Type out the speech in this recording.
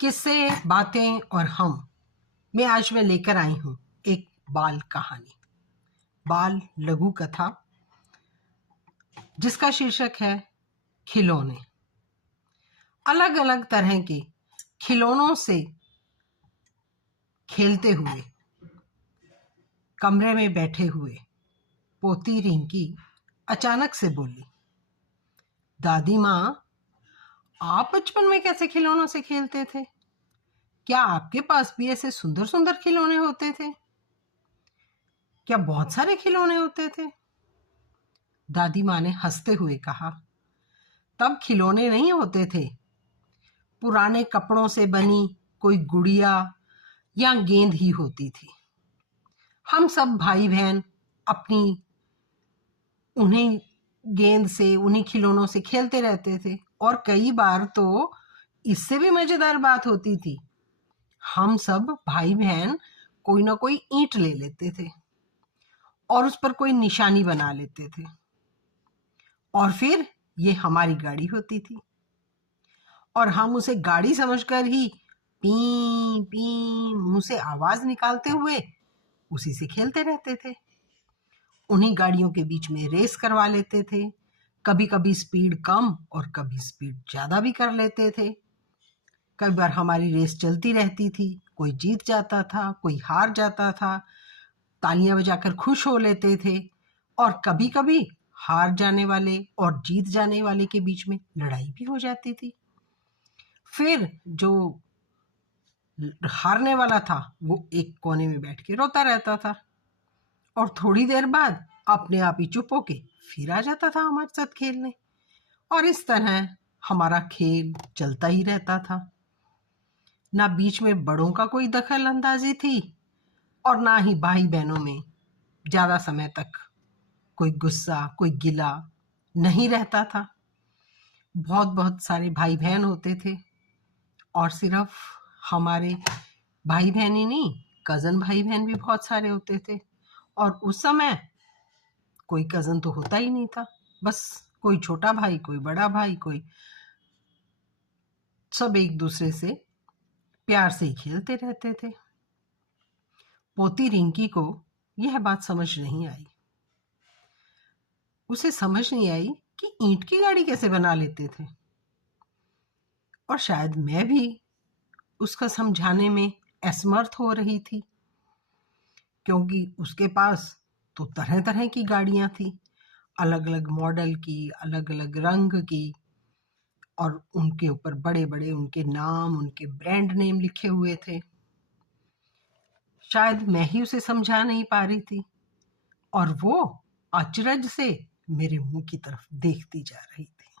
किस्से, बातें और हम मैं आज लेकर आई हूँ एक बाल कहानी, बाल लघु कथा, जिसका शीर्षक है खिलौने। अलग अलग तरह के खिलौनों से खेलते हुए कमरे में बैठे हुए पोती रिंकी अचानक से बोली, दादी माँ, आप बचपन में कैसे खिलौनों से खेलते थे? क्या आपके पास भी ऐसे सुंदर सुंदर खिलौने होते थे? क्या बहुत सारे खिलौने होते थे? दादी माँ ने हंसते हुए कहा, तब खिलौने नहीं होते थे। पुराने कपड़ों से बनी कोई गुड़िया या गेंद ही होती थी। हम सब भाई बहन अपनी उन्हीं गेंद से, उन्हीं खिलौनों से खेलते रहते थे। और कई बार तो इससे भी मजेदार बात होती थी, हम सब भाई बहन कोई ना कोई ईंट ले लेते थे और उस पर कोई निशानी बना लेते थे, और फिर ये हमारी गाड़ी होती थी और हम उसे गाड़ी समझकर ही पी पी मुंह से आवाज निकालते हुए उसी से खेलते रहते थे। उन्हीं गाड़ियों के बीच में रेस करवा लेते थे। कभी कभी स्पीड कम और कभी स्पीड ज्यादा भी कर लेते थे। कई बार हमारी रेस चलती रहती थी, कोई जीत जाता था, कोई हार जाता था, तालियां बजाकर खुश हो लेते थे। और कभी कभी हार जाने वाले और जीत जाने वाले के बीच में लड़ाई भी हो जाती थी। फिर जो हारने वाला था वो एक कोने में बैठ के रोता रहता था और थोड़ी देर बाद अपने आप ही चुप होके फिर आ जाता था हमारे साथ खेलने। और इस तरह हमारा खेल चलता ही रहता था। ना बीच में बड़ों का कोई दखल अंदाजी थी और ना ही भाई बहनों में ज्यादा समय तक कोई गुस्सा, कोई गिला नहीं रहता था। बहुत बहुत सारे भाई बहन होते थे और सिर्फ हमारे भाई बहन ही नहीं, कजन भाई बहन भी बहुत सारे होते थे। और उस समय कोई कजन तो होता ही नहीं था, बस कोई छोटा भाई, कोई बड़ा भाई, कोई सब एक दूसरे से प्यार से ही खेलते रहते थे। पोती रिंकी को यह बात समझ नहीं आई। उसे समझ नहीं आई कि ईंट की गाड़ी कैसे बना लेते थे। और शायद मैं भी उसका समझाने में असमर्थ हो रही थी, क्योंकि उसके पास तो तरह तरह की गाड़ियां थी, अलग अलग मॉडल की, अलग अलग रंग की, और उनके ऊपर बड़े बड़े उनके नाम, उनके ब्रांड नेम लिखे हुए थे। शायद मैं ही उसे समझा नहीं पा रही थी और वो अचरज से मेरे मुंह की तरफ देखती जा रही थी।